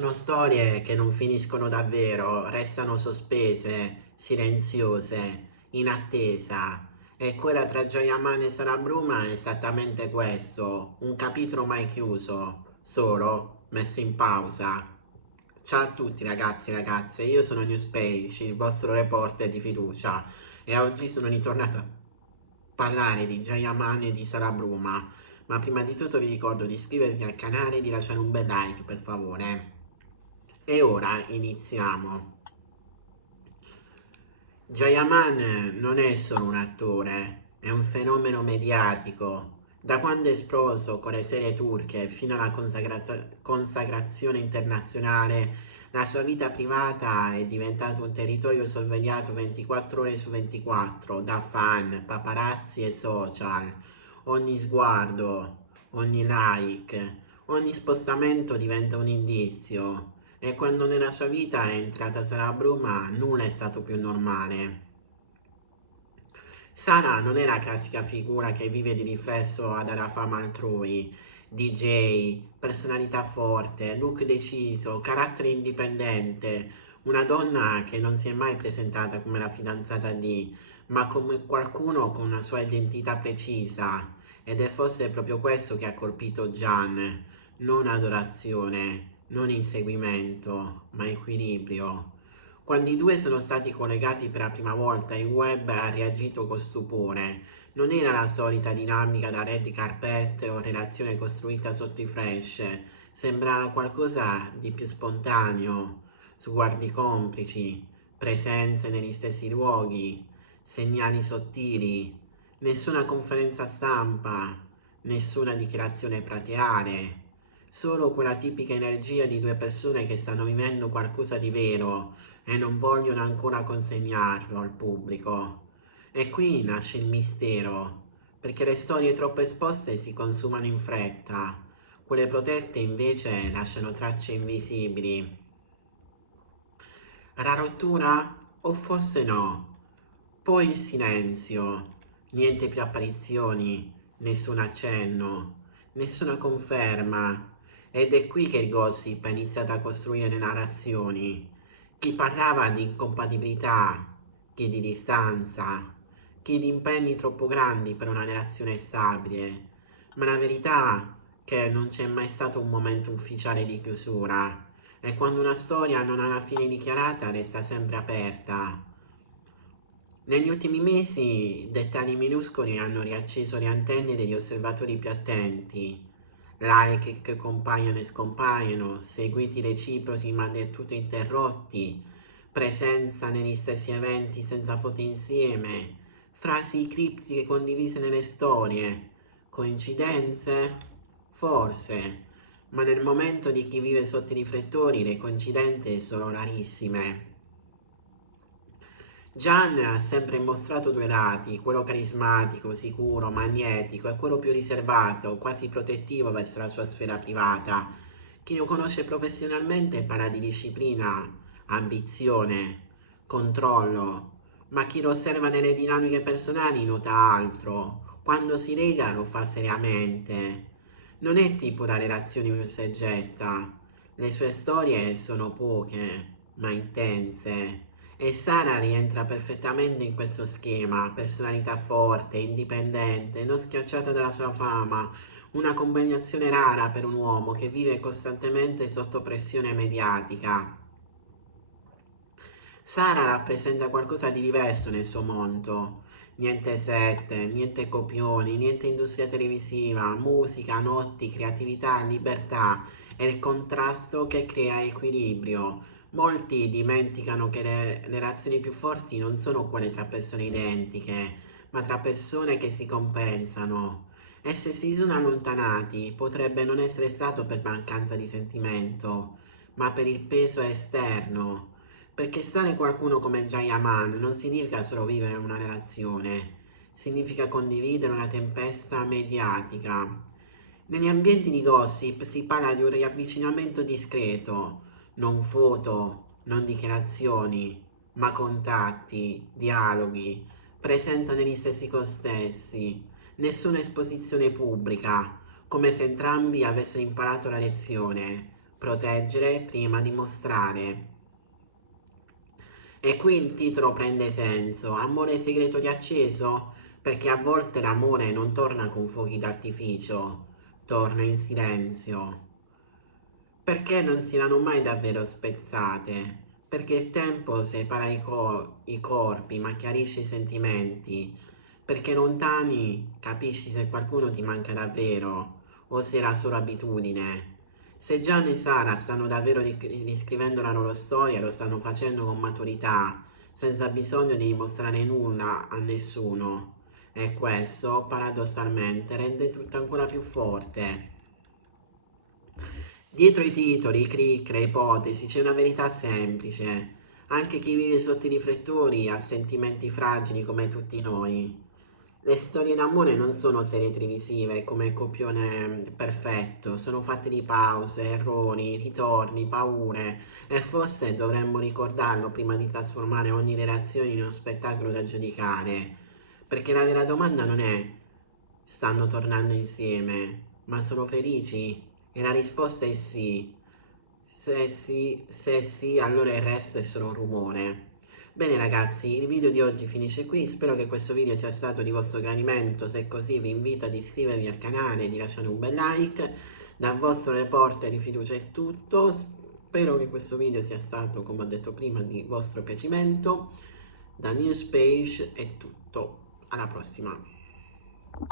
Sono storie che non finiscono davvero, restano sospese, silenziose, in attesa. E quella tra Gioia Mane e Sara Bruma è esattamente questo, un capitolo mai chiuso, solo messo in pausa. Ciao a tutti ragazzi e ragazze, io sono Newspage, il vostro reporter di fiducia, e oggi sono ritornato a parlare di Gioia Mane e di Sara Bruma. Ma prima di tutto vi ricordo di iscrivervi al canale e di lasciare un bel like per favore. E ora iniziamo. Jayaman non è solo un attore, è un fenomeno mediatico. Da quando è esploso con le serie turche fino alla consacrazione internazionale, la sua vita privata è diventata un territorio sorvegliato 24 ore su 24 da fan, paparazzi e social. Ogni sguardo, ogni like, ogni spostamento diventa un indizio. E quando nella sua vita è entrata Sara Bruma, nulla è stato più normale. Sara non è la classica figura che vive di riflesso ad dare fama altrui. DJ, personalità forte, look deciso, carattere indipendente. Una donna che non si è mai presentata come la fidanzata di, ma come qualcuno con una sua identità precisa. Ed è forse proprio questo che ha colpito Gian. Non adorazione, non inseguimento, ma equilibrio. Quando i due sono stati collegati per la prima volta, il web ha reagito con stupore. Non era la solita dinamica da red carpet o relazione costruita sotto i flash, sembrava qualcosa di più spontaneo, sguardi complici, presenze negli stessi luoghi, segnali sottili, nessuna conferenza stampa, nessuna dichiarazione plateale, solo quella tipica energia di due persone che stanno vivendo qualcosa di vero e non vogliono ancora consegnarlo al pubblico. E qui nasce il mistero, perché le storie troppo esposte si consumano in fretta, quelle protette invece lasciano tracce invisibili. La rottura? O forse no? Poi il silenzio, niente più apparizioni, nessun accenno, nessuna conferma. Ed è qui che il gossip ha iniziato a costruire le narrazioni. Chi parlava di incompatibilità, chi di distanza, chi di impegni troppo grandi per una relazione stabile. Ma la verità è che non c'è mai stato un momento ufficiale di chiusura. E quando una storia non ha una fine dichiarata, resta sempre aperta. Negli ultimi mesi dettagli minuscoli hanno riacceso le antenne degli osservatori più attenti. Like che compaiono e scompaiono, seguiti reciproci ma del tutto interrotti, presenza negli stessi eventi senza foto insieme, frasi criptiche condivise nelle storie. Coincidenze? Forse, ma nel momento di chi vive sotto i riflettori le coincidenze sono rarissime. Gian ha sempre mostrato due lati, quello carismatico, sicuro, magnetico e quello più riservato, quasi protettivo verso la sua sfera privata. Chi lo conosce professionalmente parla di disciplina, ambizione, controllo, ma chi lo osserva nelle dinamiche personali nota altro. Quando si lega lo fa seriamente. Non è tipo da relazioni usa e getta. Le sue storie sono poche, ma intense. E Sara rientra perfettamente in questo schema, personalità forte, indipendente, non schiacciata dalla sua fama, una combinazione rara per un uomo che vive costantemente sotto pressione mediatica. Sara rappresenta qualcosa di diverso nel suo mondo. Niente set, niente copioni, niente industria televisiva, musica, notti, creatività, libertà e il contrasto che crea equilibrio. Molti dimenticano che le relazioni più forti non sono quelle tra persone identiche, ma tra persone che si compensano. E se si sono allontanati, potrebbe non essere stato per mancanza di sentimento, ma per il peso esterno. Perché stare qualcuno come Jayaman non significa solo vivere una relazione, significa condividere una tempesta mediatica. Negli ambienti di gossip si parla di un riavvicinamento discreto, non foto, non dichiarazioni, ma contatti, dialoghi, presenza negli stessi contesti, nessuna esposizione pubblica, come se entrambi avessero imparato la lezione. proteggere prima di mostrare. E qui il titolo prende senso, amore segreto riacceso, perché a volte l'amore non torna con fuochi d'artificio, torna in silenzio. Perché non si erano mai davvero spezzate? Perché il tempo separa i corpi, ma chiarisce i sentimenti. Perché lontani capisci se qualcuno ti manca davvero o se era solo abitudine. Se Gianni e Sara stanno davvero riscrivendo la loro storia, lo stanno facendo con maturità, senza bisogno di dimostrare nulla a nessuno. E questo, paradossalmente, rende tutto ancora più forte. Dietro i titoli, i crick, le ipotesi, c'è una verità semplice. Anche chi vive sotto i riflettori ha sentimenti fragili come tutti noi. Le storie d'amore non sono serie televisive come il copione perfetto, sono fatte di pause, errori, ritorni, paure e forse dovremmo ricordarlo prima di trasformare ogni relazione in uno spettacolo da giudicare. Perché la vera domanda non è stanno tornando insieme, ma sono felici? E la risposta è sì. Se sì, allora il resto è solo un rumore. Bene ragazzi, il video di oggi finisce qui, spero che questo video sia stato di vostro gradimento, se è così vi invito ad iscrivervi al canale e di lasciare un bel like. Dal vostro reporter di fiducia è tutto, spero che questo video sia stato, come ho detto prima, di vostro piacimento. Da Newspage è tutto, alla prossima.